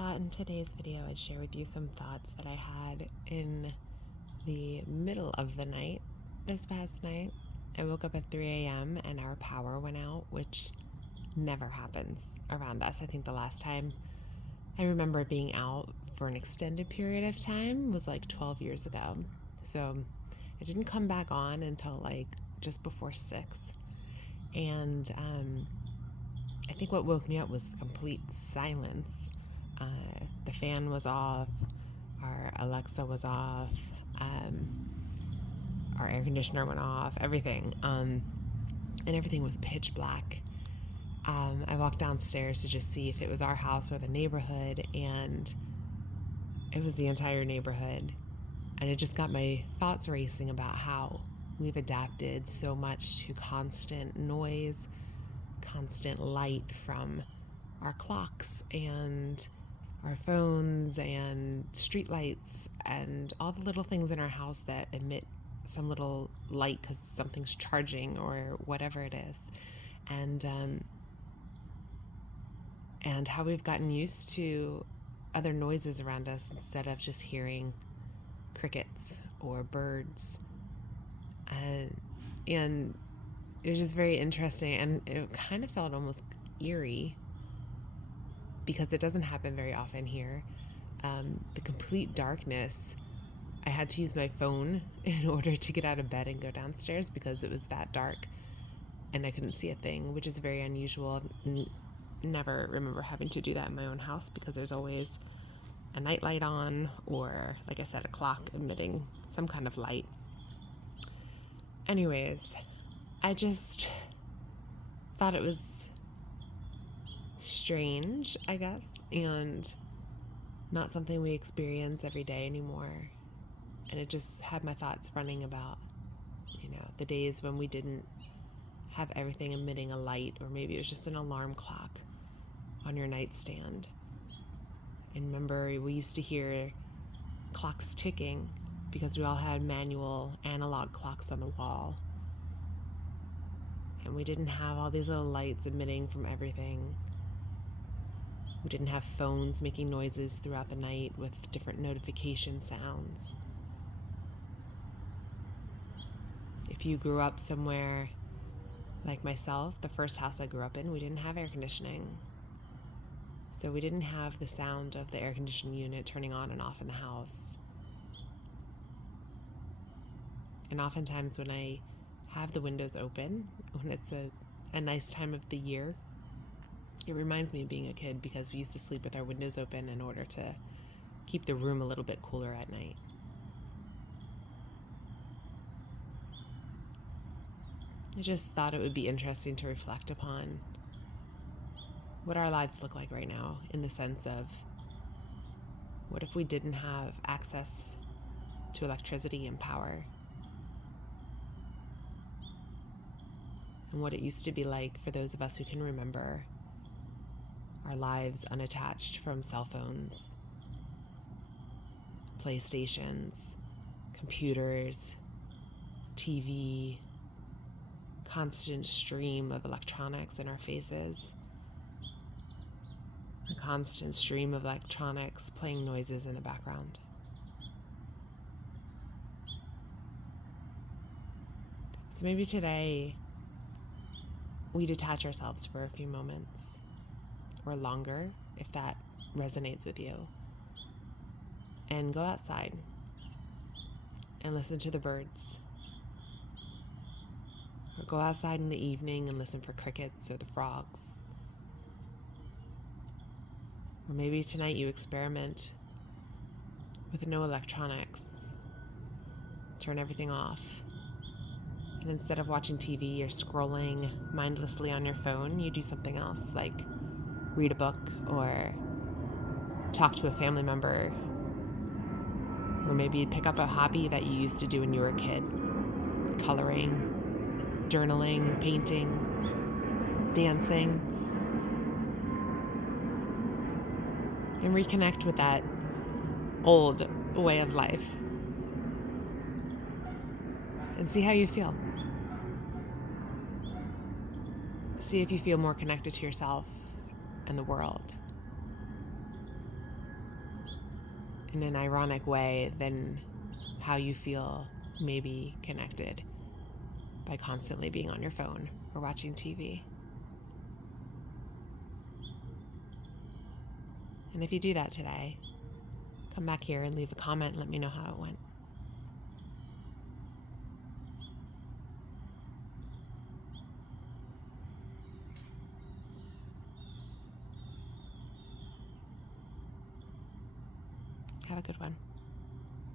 thought in today's video I'd share with you some thoughts that I had in the middle of the night this past night. I woke up at 3 a.m. and our power went out, which never happens around us. I think the last time I remember being out for an extended period of time was like 12 years ago. So it didn't come back on until like just before 6. And I think what woke me up was complete silence. The fan was off, our Alexa was off, our air conditioner went off, everything. And everything was pitch black. I walked downstairs to just see if it was our house or the neighborhood, and it was the entire neighborhood. And it just got my thoughts racing about how we've adapted so much to constant noise, constant light from our clocks and our phones and street lights and all the little things in our house that emit some little light because something's charging or whatever it is. And how we've gotten used to other noises around us instead of just hearing crickets or birds. And it was just very interesting, and it kind of felt almost eerie because it doesn't happen very often here. The complete darkness, I had to use my phone in order to get out of bed and go downstairs because it was that dark and I couldn't see a thing, which is very unusual. Never remember having to do that in my own house because there's always a night light on or, like I said, a clock emitting some kind of light. Anyways, I just thought it was strange, I guess, and not something we experience every day anymore. And it just had my thoughts running about, the days when we didn't have everything emitting a light, or maybe it was just an alarm clock on your nightstand. And remember, we used to hear clocks ticking because we all had manual analog clocks on the wall. And we didn't have all these little lights emitting from everything. We didn't have phones making noises throughout the night with different notification sounds. If you grew up somewhere like myself, the first house I grew up in, we didn't have air conditioning. So we didn't have the sound of the air conditioning unit turning on and off in the house. And oftentimes when I have the windows open, when it's a nice time of the year, it reminds me of being a kid because we used to sleep with our windows open in order to keep the room a little bit cooler at night. I just thought it would be interesting to reflect upon what our lives look like right now, in the sense of, what if we didn't have access to electricity and power? And what it used to be like for those of us who can remember our lives unattached from cell phones, PlayStations, computers, TV, constant stream of electronics in our faces, a constant stream of electronics playing noises in the background. So maybe today we detach ourselves for a few moments, or longer if that resonates with you, and go outside and listen to the birds. Or go outside in the evening and listen for crickets or the frogs. Or maybe tonight you experiment with no electronics. Turn everything off. And instead of watching TV or scrolling mindlessly on your phone, you do something else, like read a book or talk to a family member. Or maybe pick up a hobby that you used to do when you were a kid. Coloring, journaling, painting, dancing. And reconnect with that old way of life. And see how you feel. See if you feel more connected to yourself and the world. in an ironic way than how you feel maybe connected by constantly being on your phone or watching TV. And if you do that today, come back here and leave a comment and let me know how it went. Have a good one.